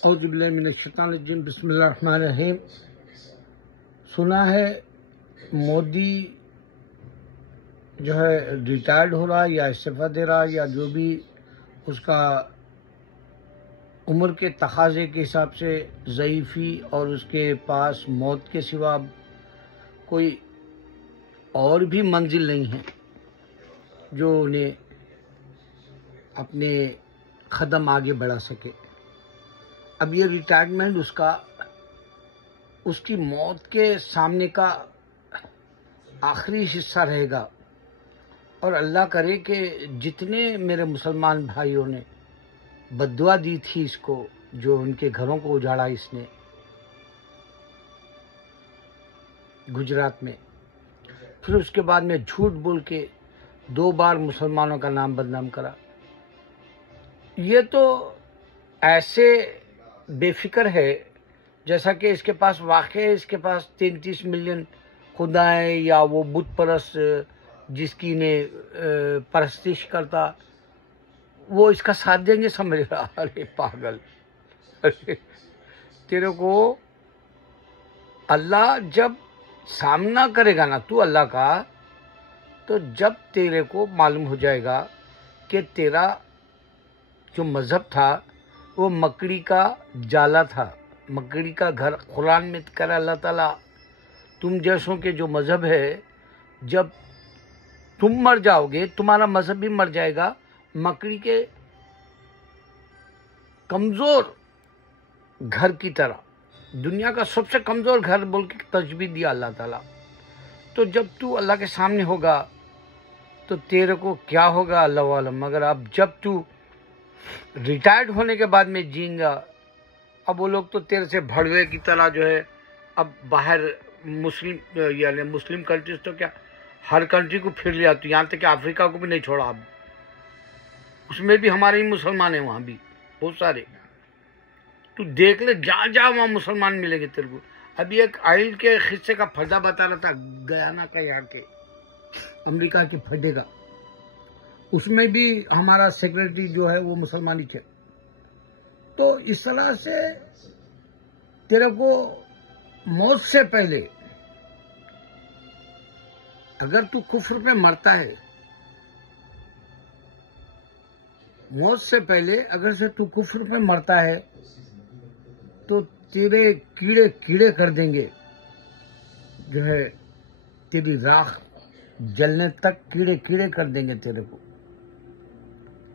औज़ुबिल्लाहिमिनश्शैतानिर्रजीम बिस्मिल्लाहिर्रहमानिर्रहीम। सुना है मोदी जो है रिटायर्ड हो रहा है या इस्तीफा दे रहा है या जो भी उसका उम्र के तकाजे के हिसाब से ज़ईफ़ी और उसके पास मौत के सिवा कोई और भी मंजिल नहीं है जो उन्हें अपने कदम आगे बढ़ा सके। अब ये रिटायरमेंट उसकी मौत के सामने का आखिरी हिस्सा रहेगा। और अल्लाह करे कि जितने मेरे मुसलमान भाइयों ने बद्दुआ दी थी इसको, जो उनके घरों को उजाड़ा इसने गुजरात में, फिर उसके बाद में झूठ बोल के 2 बार मुसलमानों का नाम बदनाम करा, ये तो ऐसे बेफिक्र है जैसा कि इसके पास वाकई इसके पास 33 मिलियन खुदाएं या वो बुत परस्त जिसकी ने परस्तिश करता वो इसका साथ देंगे, समझ रहा। अरे पागल, अरे तेरे को अल्लाह जब सामना करेगा ना तू अल्लाह का, तो जब तेरे को मालूम हो जाएगा कि तेरा जो मजहब था वो मकड़ी का जाला था, मकड़ी का घर। कुरान में कह अल्लाह ताला तुम जैसों के जो मजहब है, जब तुम मर जाओगे तुम्हारा मजहब भी मर जाएगा। मकड़ी के कमजोर घर की तरह, दुनिया का सबसे कमजोर घर बोल के तजबीह दिया अल्लाह ताला। तो जब तू अल्लाह के सामने होगा तो तेरे को क्या होगा अल्लाह वालम। मगर अब जब तू रिटायर्ड होने के बाद में जीएगा, अब वो लोग तो तेरे से भड़वे की तरह जो है, अब बाहर मुस्लिम यानी मुस्लिम कंट्रीज तो क्या हर कंट्री को फिर लिया, तो यहाँ तक कि अफ्रीका को भी नहीं छोड़ा। अब उसमें भी हमारे ही मुसलमान हैं, वहाँ भी बहुत सारे। तू देख ले, जहाँ जहाँ वहाँ मुसलमान मिलेंगे तेरे को। अभी एक आइल के हिस्से का फड्डा बता रहा था, गयाना का, यहाँ के अमेरिका के फड्डे का, उसमें भी हमारा सेक्रेटरी जो है वो मुसलमानी थे। तो इस तरह से तेरे को मौत से पहले अगर तू कुफ्र पे मरता है, मौत से पहले अगर से तू कुफ्र पे मरता है तो तेरे कीड़े कीड़े कर देंगे, जो है तेरी राख जलने तक कीड़े कीड़े कर देंगे तेरे को।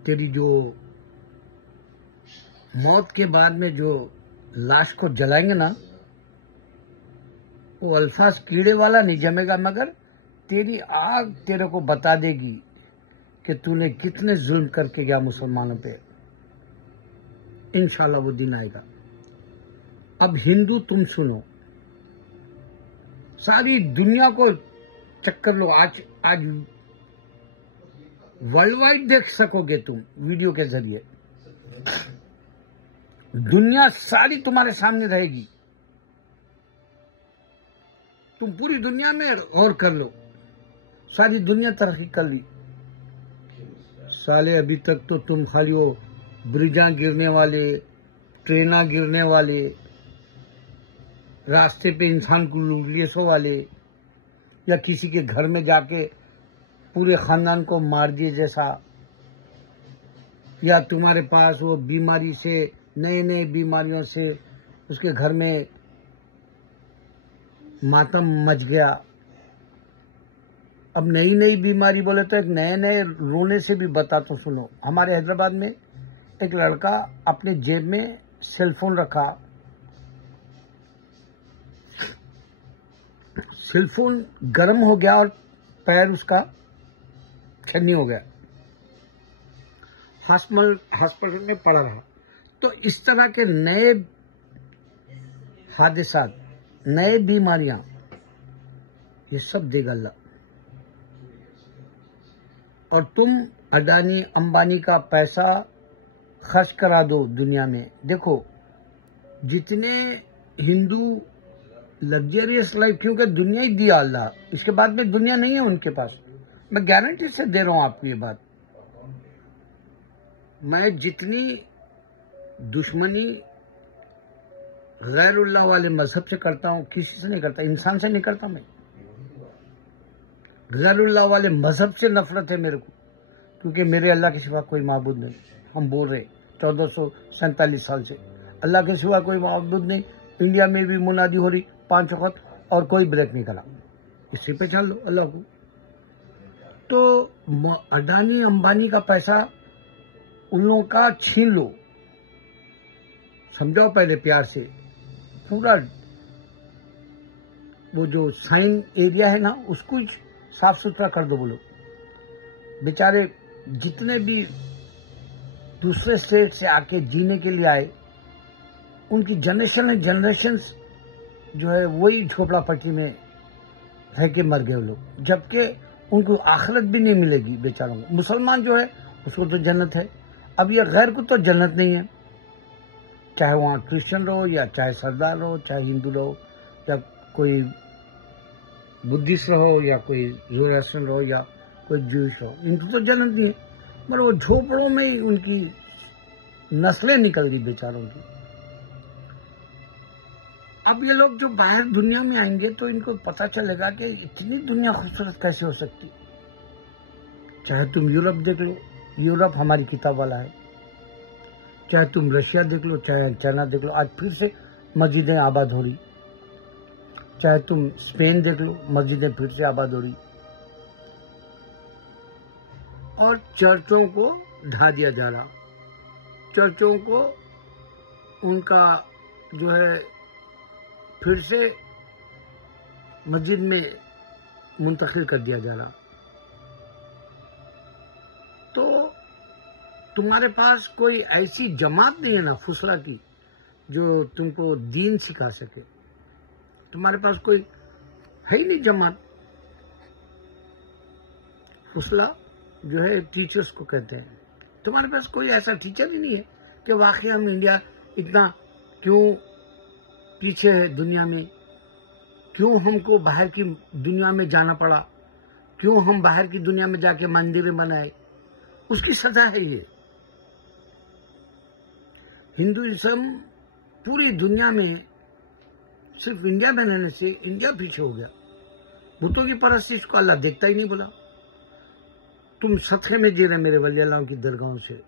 तेरी जो मौत के बाद में जो लाश को जलाएंगे ना, वो अल्फाज कीड़े वाला नहीं जमेगा, मगर तेरी आग तेरे को बता देगी कि तूने कितने जुल्म करके गया मुसलमानों पे। इंशाल्लाह वो दिन आएगा। अब हिंदू तुम सुनो, सारी दुनिया को चक्कर लो। आज वर्ल्ड वाइड देख सकोगे तुम वीडियो के जरिए, दुनिया सारी तुम्हारे सामने रहेगी। तुम पूरी दुनिया में गौर कर लो, सारी दुनिया तरक्की कर ली। साले अभी तक तो तुम खाली वो ब्रिजा गिरने वाले, ट्रेना गिरने वाले, रास्ते पे इंसान को लूटलिए वाले, या किसी के घर में जाके पूरे खानदान को मार दिए जैसा, या तुम्हारे पास वो बीमारी से, नए नए बीमारियों से उसके घर में मातम मच गया। अब नई नई बीमारी बोले तो एक नए नए रोने से भी बताता हूँ, सुनो। हमारे हैदराबाद में एक लड़का अपने जेब में सेलफोन रखा, सेलफोन गर्म हो गया और पैर उसका छन्नी हो गया, हॉस्पिटल में पड़ा रहा। तो इस तरह के नए हादसात, नए बीमारियां, ये सब देगा अल्लाह। और तुम अडानी अंबानी का पैसा खर्च करा दो दुनिया में। देखो जितने हिंदू लग्जरियस लाइफ, क्योंकि दुनिया ही दिया अल्लाह, इसके बाद में दुनिया नहीं है उनके पास। मैं गारंटी से दे रहा हूं आपको ये बात। मैं जितनी दुश्मनी गैरुल्लाह वाले मजहब से करता हूँ, किसी से नहीं करता, इंसान से नहीं करता मैं। गैरुल्लाह वाले मजहब से नफरत है मेरे को, क्योंकि मेरे अल्लाह के सिवा कोई माबूद नहीं। हम बोल रहे 1447 साल से अल्लाह के सिवा कोई माबूद नहीं। इंडिया में भी मुनादी हो रही 5 वक्त और कोई ब्रेक नहीं करा। इसी पे चल लो अल्लाह को। तो अडानी अंबानी का पैसा उन लोगों का छीन लो, समझाओ पहले प्यार से। पूरा वो जो साइन एरिया है ना, उसको साफ सुथरा कर दो। बोलो बेचारे जितने भी दूसरे स्टेट से आके जीने के लिए आए, उनकी जनरेशन जो है वही झोपड़ा पट्टी में रह के मर गए लोग, जबकि उनको आखिरत भी नहीं मिलेगी बेचारों को। मुसलमान जो है उसको तो जन्नत है, अब ये गैर को तो जन्नत नहीं है। चाहे वहाँ क्रिश्चियन रहो या चाहे सरदार रहो, चाहे हिंदू रहो या कोई बुद्धिस्ट रहो या कोई जोरास्ट्रियन रहो या कोई ज्यूश रहो, इनको तो जन्नत नहीं है। मगर वो झोपड़ों में ही उनकी नस्लें निकल गई बेचारों की। अब ये लोग जो बाहर दुनिया में आएंगे तो इनको पता चलेगा कि इतनी दुनिया खूबसूरत कैसे हो सकती। चाहे तुम यूरोप देख लो, यूरोप हमारी किताब वाला है। चाहे तुम रशिया देख लो, चाहे चाइना देख लो, आज फिर से मस्जिदें आबाद हो रही। चाहे तुम स्पेन देख लो, मस्जिदें फिर से आबाद हो रही। और चर्चों को ढा दिया जा रहा, चर्चों को उनका जो है फिर से मस्जिद में मुंतकिल कर दिया जा रहा। तो तुम्हारे पास कोई ऐसी जमात नहीं है ना फुसला की जो तुमको दीन सिखा सके। तुम्हारे पास कोई है ही नहीं जमात। फुसला जो है टीचर्स को कहते हैं। तुम्हारे पास कोई ऐसा टीचर ही नहीं है कि वाकई हम इंडिया इतना क्यों पीछे है दुनिया में, क्यों हमको बाहर की दुनिया में जाना पड़ा, क्यों हम बाहर की दुनिया में जाके मंदिरें बनाए। उसकी सजा है ये। हिंदुइज्म पूरी दुनिया में सिर्फ इंडिया में रहने से इंडिया पीछे हो गया। बुतों की परस्ती को अल्लाह देखता ही नहीं। बोला तुम सदक़े में दे रहे मेरे वली अल्लाह की दरगाहों से।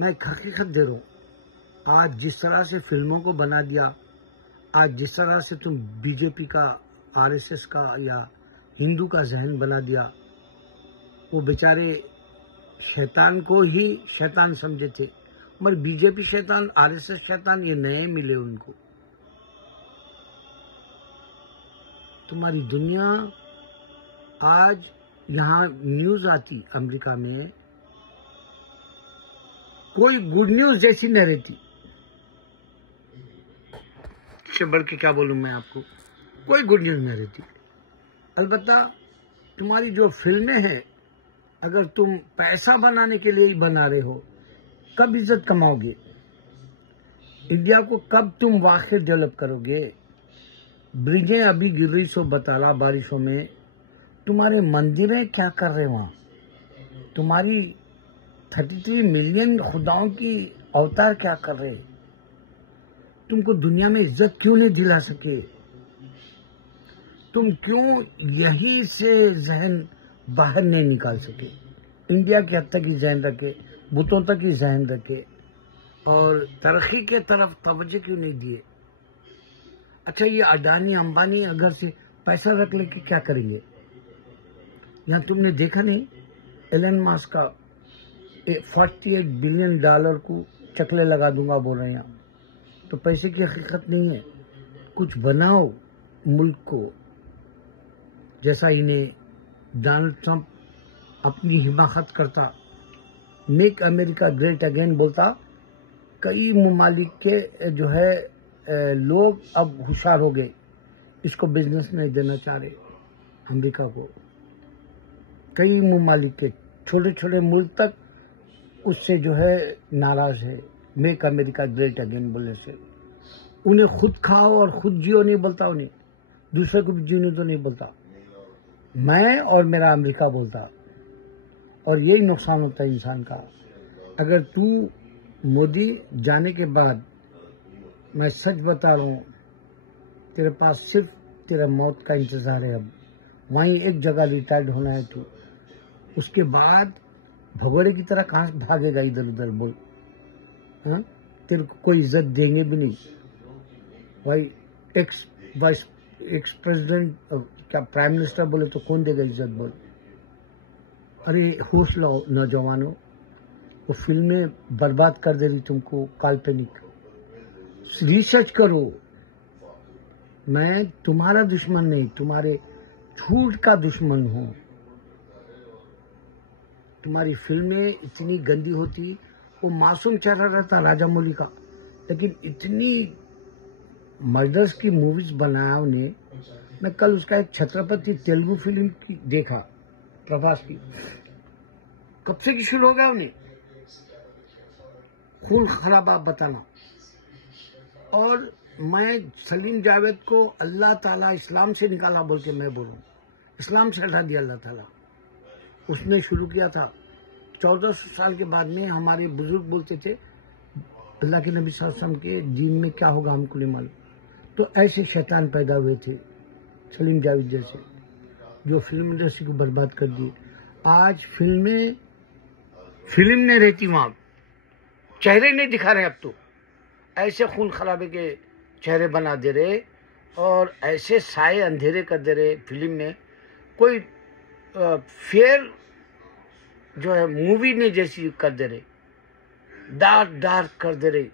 मैं एक हकीकत दे रहा हूं। आज जिस तरह से फिल्मों को बना दिया, आज जिस तरह से तुम बीजेपी का, आरएसएस का या हिंदू का जहन बना दिया, वो बेचारे शैतान को ही शैतान समझे थे। मगर बीजेपी शैतान, आरएसएस शैतान, ये नए मिले उनको। तुम्हारी दुनिया आज यहाँ न्यूज आती अमेरिका में, कोई गुड न्यूज जैसी न रहती। इससे बढ़ के क्या बोलूं मैं आपको, कोई गुड न्यूज न रहती। अलबत्ता तुम्हारी जो फिल्में हैं, अगर तुम पैसा बनाने के लिए ही बना रहे हो, कब इज्जत कमाओगे? इंडिया को कब तुम वाकई डेवलप करोगे? ब्रिजें अभी गिर रही सो बताला बारिशों में। तुम्हारे मंदिरें क्या कर रहे वहां? तुम्हारी 33 मिलियन खुदाओं की अवतार क्या कर रहे? तुमको दुनिया में इज्जत क्यों नहीं दिला सके? तुम क्यों यहीं से जहन बाहर नहीं निकाल सके? इंडिया के हद तक ही जहन रखे, बुतों तक ही जहन रखे, और तरक्की के तरफ तवज्जो क्यों नहीं दिए? अच्छा, ये अडानी अंबानी अगर से पैसा रख लेके क्या करेंगे? यहाँ तुमने देखा नहीं, एलन मस्क का 48 बिलियन डॉलर को चकले लगा दूंगा बोल रहे हैं। तो पैसे की हकीकत नहीं है। कुछ बनाओ मुल्क को, जैसा इन्हें डोनाल्ड ट्रंप अपनी हिमाकत करता, मेक अमेरिका ग्रेट अगेन बोलता। कई ममालिक के जो है लोग अब होशियार हो गए, इसको बिजनेस नहीं देना चाह रहे अमेरिका को। कई ममालिक के छोटे छोटे मुल्क तक उससे जो है नाराज है, मेक अमेरिका ग्रेट अगेन बोलने से। उन्हें खुद खाओ और खुद जियो नहीं बोलता, उन्हें दूसरे को भी जीने तो नहीं बोलता, मैं और मेरा अमेरिका बोलता। और यही नुकसान होता है इंसान का। अगर तू मोदी जाने के बाद मैं सच बता रहा हूँ, तेरे पास सिर्फ तेरा मौत का इंतज़ार है। अब वहीं एक जगह रिटायर्ड होना है तू, उसके बाद भगोड़े की तरह कहाँ भागेगा इधर उधर, बोल। हाँ, तेरे को कोई इज्जत देंगे भी नहीं भाई। एक्स प्रेसिडेंट, क्या प्राइम मिनिस्टर बोले तो कौन देगा इज्जत, बोल। अरे होश लो नौजवानों, वो फिल्में बर्बाद कर दे रही तुमको, काल्पनिक। रिसर्च करो। मैं तुम्हारा दुश्मन नहीं, तुम्हारे झूठ का दुश्मन हूं। तुम्हारी फिल्में इतनी गंदी होती, वो मासूम चेहरा रहता राजा मौली का, लेकिन इतनी मर्डर्स की मूवीज बनाया उन्हें। मैं कल उसका एक छत्रपति तेलुगु फिल्म की देखा, प्रभास की, कब से की शुरू हो गया उन्हें खून खराबा बताना। और मैं सलीम जावेद को अल्लाह ताला इस्लाम से निकाला बोल के मैं बोलूं, इस्लाम से हटा दिया अल्लाह ताला। उसने शुरू किया था 1400 साल के बाद में। हमारे बुजुर्ग बोलते थे अल्लाह के नबी सल्लल्लाहु अलैहि वसल्लम के दीन में क्या होगा हमको नहीं मालूम। तो ऐसे शैतान पैदा हुए थे सलीम जावेद जैसे, जो फिल्म इंडस्ट्री को बर्बाद कर दी। आज फिल्म नहीं रहती वहां, चेहरे नहीं दिखा रहे अब तो, ऐसे खून खराबे के चेहरे बना दे रहे और ऐसे साए अंधेरे कर दे रहे फिल्म में। कोई फेयर जो है मूवी ने जैसी कर दे रहे, डार्क कर दे रहे।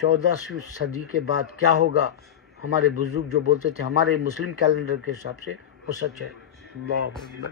14वीं सदी के बाद क्या होगा, हमारे बुजुर्ग जो बोलते थे हमारे मुस्लिम कैलेंडर के हिसाब से, वो सच है। अल्लाह अकबर।